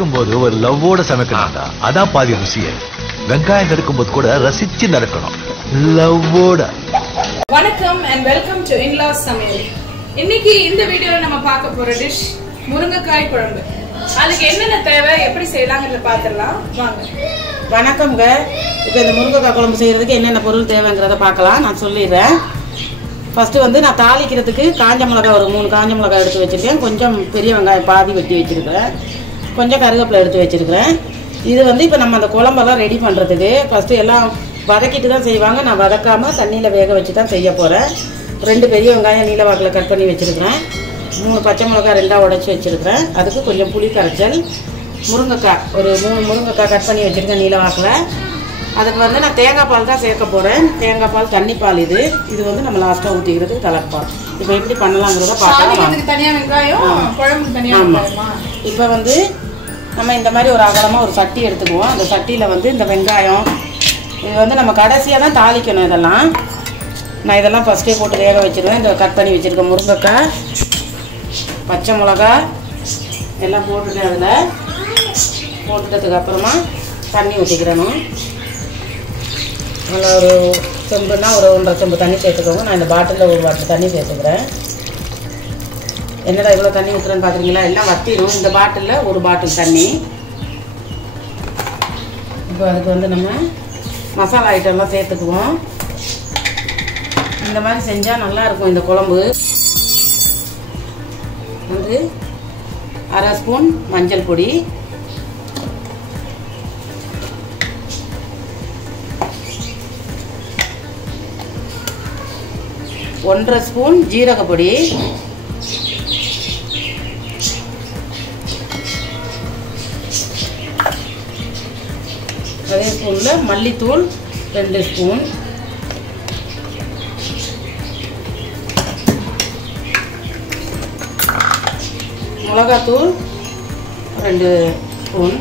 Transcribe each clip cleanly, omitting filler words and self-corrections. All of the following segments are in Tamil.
சமைக்கும்போது ஒரு லவ்வோட சமைக்கணும்டா. அதான் பாதி ருசியே. வெங்காயம் நறுக்கும்போது கூட ரசிச்சு நறுக்கணும், லவ்வோட. வணக்கம் அண்ட் வெல்கம் டு இன்லாஸ் சமையல். இன்னைக்கு இந்த வீடியோல நம்ம பார்க்க போற டிஷ் முருங்கைக்காய் குழம்பு. அதுக்கு என்னென்ன தேவை, எப்படி செய்யலாங்கிறத பார்த்துடலாம் வாங்க. வணக்கம்ங்க. இப்போ இந்த முருங்கைக்காய் குழம்பு செய்கிறதுக்கு என்னென்ன பொருள் தேவைங்கிறத பார்க்கலாம். நான் சொல்லிடுறேன். ஃபஸ்ட்டு வந்து நான் தாளிக்கிறதுக்கு காஞ்ச மிளகாய் ஒரு 3 காஞ்ச மிளகாய் எடுத்து வச்சுருக்கேன். கொஞ்சம் பெரிய வெங்காயம் பாதி வெட்டி வச்சுருக்கிறேன். கொஞ்சம் கருவேப்பிலை எடுத்து வச்சுருக்கிறேன். இது வந்து இப்போ நம்ம அந்த குழம்பெல்லாம் ரெடி பண்ணுறதுக்கு ஃபஸ்ட்டு எல்லாம் வதக்கிட்டு தான் செய்வாங்க. நான் வதக்காமல் தண்ணியில் வேக வச்சு தான் செய்ய போகிறேன். 2 பெரிய வெங்காயம் நீல வாக்கில் கட் பண்ணி வச்சுருக்கிறேன். 3 பச்சை மிளகாய் 2ஆக உடச்சி வச்சுருக்கிறேன். அதுக்கு கொஞ்சம் புளி கரைச்சல், முருங்கைக்காய் ஒரு 3 முருங்கைக்காய் கட் பண்ணி வச்சுருக்கேன் நீல வாக்கில். அதுக்கு வந்து நான் தேங்காய் பால் தான் சேர்க்க போகிறேன். தேங்காய் பால் தண்ணி பால். இது வந்து நம்ம லாஸ்ட்டாக ஊற்றிக்கிறதுக்கு தலைப்பால். இப்போ எப்படி பண்ணலாங்கிறத பார்க்கலாம். இப்போ வந்து நம்ம இந்த மாதிரி ஒரு அகலமாக ஒரு சட்டி எடுத்துக்குவோம். அந்த சட்டியில் வந்து இந்த வெங்காயம் இது வந்து நம்ம கடைசியாக தான் தாளிக்கணும். நான் இதெல்லாம் ஃபஸ்ட்டே போட்டு வேக வச்சுருவேன். இந்த கட் பண்ணி வச்சுருக்கேன் முருங்கைக்காய், பச்சை மிளகா எல்லாம் போட்டுட்டு அதில் போட்டுட்டதுக்கப்புறமா தண்ணி ஊற்றிக்கிறணும். அதில் ஒரு செம்புனா ஒரு 1.5 செம்பு தண்ணி சேர்த்துக்கோங்க. நான் இந்த பாட்டிலில் ஒரு பாட்டில் தண்ணி சேர்த்துக்கிறேன். என்னடா இவ்வளோ தண்ணி ஊற்றுறேன்னு பார்க்குறீங்களா? எல்லாம் வற்றிடும். இந்த பாட்டிலில் ஒரு பாட்டில் தண்ணி. இப்போ அதுக்கு வந்து நம்ம மசாலா ஐட்டம்லாம் சேர்த்துக்குவோம். இந்த மாதிரி செஞ்சால் நல்லாயிருக்கும் இந்த குழம்பு. வந்து 1/2 ஸ்பூன் மஞ்சள் பொடி, 1/2 ஸ்பூன் ஜீரகப்பொடி, அதே ஸ்பூனில் மல்லித்தூள் 2 ஸ்பூன், மிளகாத்தூள் 2 ஸ்பூன்.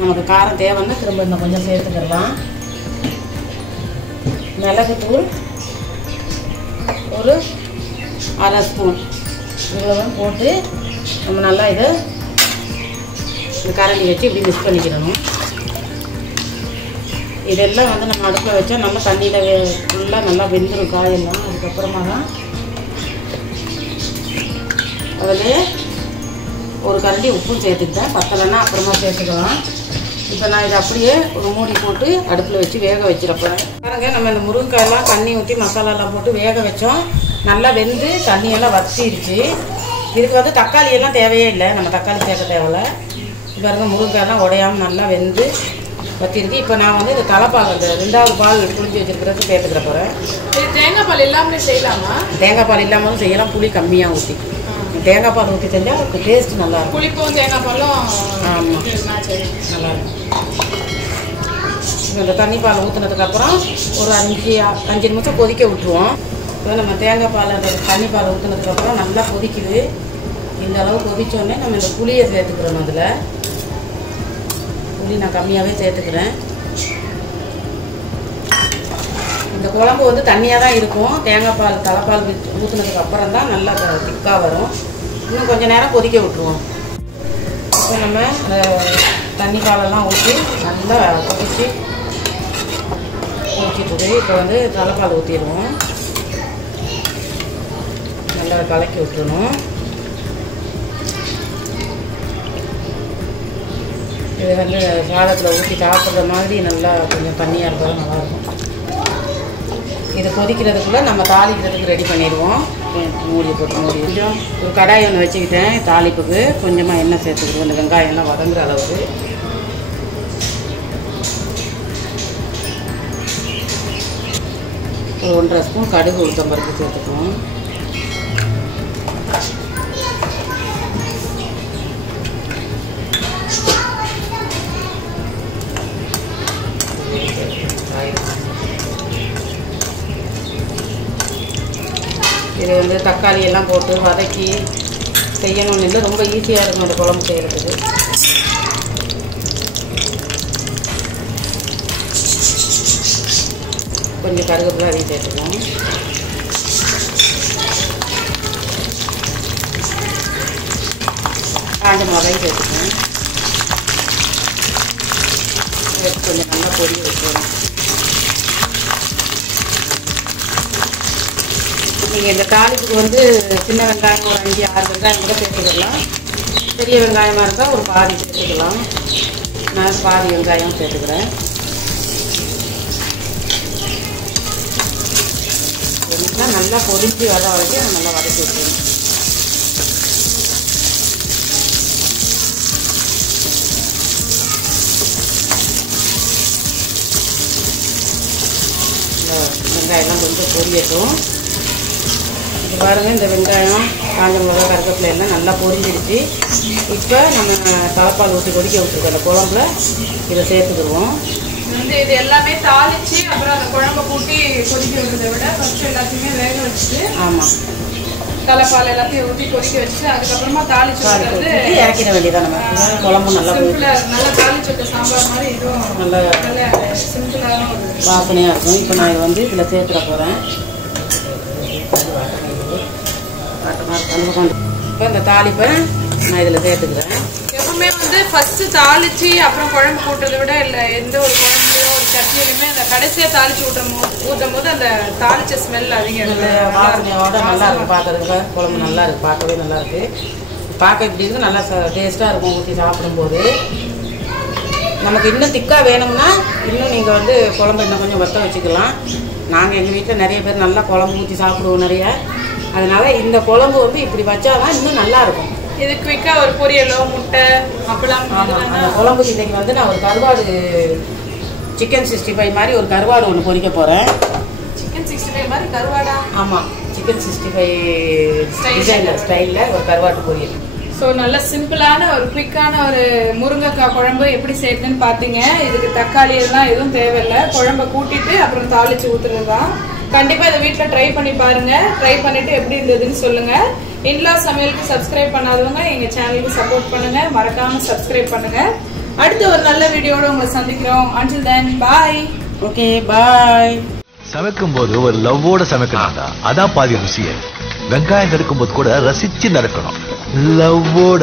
நமக்கு காரம் தேவைன்னா திரும்ப இன்னும் கொஞ்சம் சேர்த்துக்கலாம். மிளகுத்தூள் ஒரு 1/2 ஸ்பூன். இவ்வளோ போட்டு நம்ம நல்லா இதை இந்த கரண்டி வச்சு இப்படி மிக்ஸ் பண்ணிக்கிறணும். இதெல்லாம் வந்து நம்ம அடுப்பில் வச்சா நல்லா தண்ணியில் ஃபுல்லாக நல்லா வெந்துடும் காயெல்லாம். அதுக்கப்புறமா தான் அதில் ஒரு கரண்டி உப்பும் சேர்த்துக்கிட்டேன். பத்தலைன்னா அப்புறமா சேர்த்துக்கலாம். இப்போ நான் இதை அப்படியே ஒரு மூடி போட்டு அடுப்பில் வச்சு வேக வச்சிடப்போகிறேன். பாருங்க, நம்ம இந்த முருங்கைக்காயெல்லாம் தண்ணி ஊற்றி மசாலாலாம் போட்டு வேக வச்சோம். நல்லா வெந்து தண்ணியெல்லாம் வற்றிடுச்சு. இதுக்கு வந்து தக்காளி எல்லாம் தேவையே இல்லை. நம்ம தக்காளி சேர்க்க தேவையில்ல. பாருங்க, முருங்கைக்காயெல்லாம் உடையாமல் நல்லா வெந்து வற்றிருக்கு. இப்போ நான் வந்து இந்த தலைப்பால் அந்த 2வது பால் புளிஞ்சு வச்சுருக்கிறது சேர்த்துக்கிற போகிறேன். தேங்காய் பால் இல்லாமலே செய்யலாமா? தேங்காய் பால் இல்லாமலும் செய்யலாம். புளி கம்மியாக ஊற்றி தேங்காய் பால் ஊற்றி செஞ்சால் அதுக்கு டேஸ்ட்டு நல்லாயிருக்கும். புளிப்பும் தேங்காய் பாலும் ஆமாம், நல்லாயிருக்கும். இந்த தண்ணி பால் ஊற்றுனதுக்கப்புறம் ஒரு 5 நிமிஷம் கொதிக்க விட்டுருவோம். இப்போ நம்ம தேங்காய் பால் அந்த தண்ணி பால் ஊற்றுனதுக்கப்புறம் நல்லா கொதிக்குது. இந்த அளவு கொதிச்சோடனே நம்ம இந்த புளியை சேர்த்துக்கிறோம். அதில் புளி நான் கம்மியாகவே சேர்த்துக்கிறேன். இந்த குழம்பு வந்து தண்ணியாக தான் இருக்கும். தேங்காய் பால் தலைப்பால் ஊற்றுனதுக்கு அப்புறம் தான் நல்லா திக்காக வரும். இன்னும் கொஞ்சம் நேரம் கொதிக்க விட்டுருவோம். இப்போ நம்ம தண்ணி பாலெல்லாம் ஊற்றி நல்லா கொதிச்சுட்டு இப்போ வந்து தலைப்பால் ஊற்றிடுவோம். நல்லா கலக்கி விட்டுருணும். இது வந்து சாதத்தில் ஊற்றி சாப்பிட்ற மாதிரி நல்லா கொஞ்சம் தண்ணியாக இருந்தாலும் நல்லாயிருக்கும். இது கொதிக்கிறதுக்குள்ளே நம்ம தாளிக்கிறதுக்கு ரெடி பண்ணிடுவோம். மூடி போட்டு கொஞ்சம் ஒரு கடாய் ஒன்று வச்சுக்கிட்டேன். தாளிப்புக்கு கொஞ்சமாக எண்ணெய் சேர்த்துக்கிடுவோம். இந்த வெங்காயம்லாம் வதங்குற அளவுக்கு. ஒரு 1.5 ஸ்பூன் கடுகு உளுத்தம்பருப்பு சேர்த்துக்குவோம். இது வந்து தக்காளி எல்லாம் போட்டு வதக்கி செய்யணும்னு இல்லை, ரொம்ப ஈஸியாக இருக்கும் இந்த குழம்பு செய்கிறதுக்கு. கொஞ்சம் கருவேப்பிலை அதையும் சேர்த்துக்குவோம். காஞ்ச மிளகாயும் சேர்த்துக்கணும். கொஞ்சம் நல்லா பொரிய வச்சுக்கணும். நீங்கள் இந்த தாளிப்புக்கு வந்து சின்ன வெங்காயம் ஒரு 5-6 வெங்காயம் கூட சேர்த்துக்கலாம். பெரிய வெங்காயமாக இருந்தால் ஒரு பாதி சேர்த்துக்கலாம். நான் பாதி வெங்காயம் சேர்த்துக்கிறேன். நல்லா பொரிஞ்சு வர வரைக்கும் நல்லா வதக்கி விட்டுருங்க. வெங்காயம்லாம் கொஞ்சம் பொரியட்டும். இது பாருங்கள், இந்த வெங்காயம் காஞ்ச மிளகா கருவேப்பிலை எல்லாம் நல்லா பொரிஞ்சிடுச்சு. இப்போ நம்ம தாப்பால் ஊற்றி கொதிக்க விட்டுருக்கோம். அந்த குழம்புல இதை சேர்த்துக்கிடுவோம். இது எல்லாமே தாளிச்சு அப்புறம் அந்த குழம்பை கூட்டி கொதிக்க விடுறதை விட ஃபர்ஸ்ட் எல்லாத்தையுமே வேக வச்சுட்டு ஆமாம் தலைப்பால் எல்லாத்தையும் ஊற்றி கொதிக்க வச்சுட்டு அதுக்கப்புறமா தாளிச்சு வந்து இறக்கிட வேண்டியதான். நம்ம குழம்பு நல்லா நல்லா தாளிச்சு வைக்க சாம்பார் மாதிரி இதுவும் நல்லா சிம்பிளான ஒரு வாசனையாக இருக்கும். இப்போ நான் வந்து இதில் சேர்த்துட போகிறேன். இப்போ இந்த தாளிப்பை நான் இதில் சேர்த்துக்கிறேன். எப்பவுமே வந்து ஃபர்ஸ்ட் தாளிச்சு அப்புறம் குழம்பு கூட்டுறதை விட இல்லை எந்த ஒரு குழம்புலையோ ஒரு சட்னிலையுமே அந்த கடைசியாக தாளிச்சு ஊற்றும் போது அந்த தாளிச்ச ஸ்மெல் அதிகம் வாசனையோட நல்லா இருக்கும் பார்க்கறதுக்கு. குழம்பு நல்லா இருக்குது, பார்க்கவே நல்லா இருக்குது. பார்க்க இப்படி இருக்குது, நல்லா டேஸ்ட்டாக இருக்கும் ஊற்றி சாப்பிடும்போது. நமக்கு இன்னும் திக்காக வேணும்னா இன்னும் நீங்கள் வந்து குழம்பு இன்னும் கொஞ்சம் வத்த வச்சுக்கலாம். நாங்கள் எங்கள் வீட்டில் நிறைய பேர் நல்லா குழம்பு ஊற்றி சாப்பிடுவோம் நிறைய. அதனால் இந்த குழம்பு வந்து இப்படி வச்சாதான் இன்னும் நல்லாயிருக்கும். இது குயிக்காக ஒரு பொரியலோ முட்டை அப்பளம். அந்த குழம்புக்கு இன்றைக்கி வந்து நான் ஒரு கருவாடு சிக்கன் 65 மாதிரி ஒரு கருவாடு ஒன்று பொரிக்க போகிறேன். சிக்கன் 65 மாதிரி கருவாடா? ஆமாம், சிக்கன் 65 ஸ்டைலில் ஒரு கருவாடு பொரியல். ஸோ நல்ல சிம்பிளான ஒரு குயிக்கான ஒரு முருங்கைக்காய் குழம்பு எப்படி செய்யுதுன்னு பார்த்தீங்க. இதுக்கு தக்காளி எல்லாம் எதுவும் தேவையில்லை. குழம்பை கூட்டிட்டு அப்புறம் தாளித்து ஊற்றுறது தான். கண்டிப்பாக இதை வீட்டில் ட்ரை பண்ணி பாருங்கள். ட்ரை பண்ணிவிட்டு எப்படி இருந்ததுன்னு சொல்லுங்கள். இன்லா சமையலுக்கு சப்ஸ்கிரைப் பண்ணாதவங்க எங்கள் சேனலுக்கு சப்போர்ட் பண்ணுங்கள். மறக்காமல் சப்ஸ்கிரைப் பண்ணுங்கள். அடுத்த ஒரு நல்ல வீடியோட உங்களை சந்திக்கிறோம். until then bye. ஓகே, பாய். சமைக்கும் போது ஒரு லவ்வோட சமைக்கணும்டா, அதான் பாதி ருசியே. வெங்காயம் நறுக்கும் போது கூட ரசிச்சு நறுக்கணும், லவ்வோட.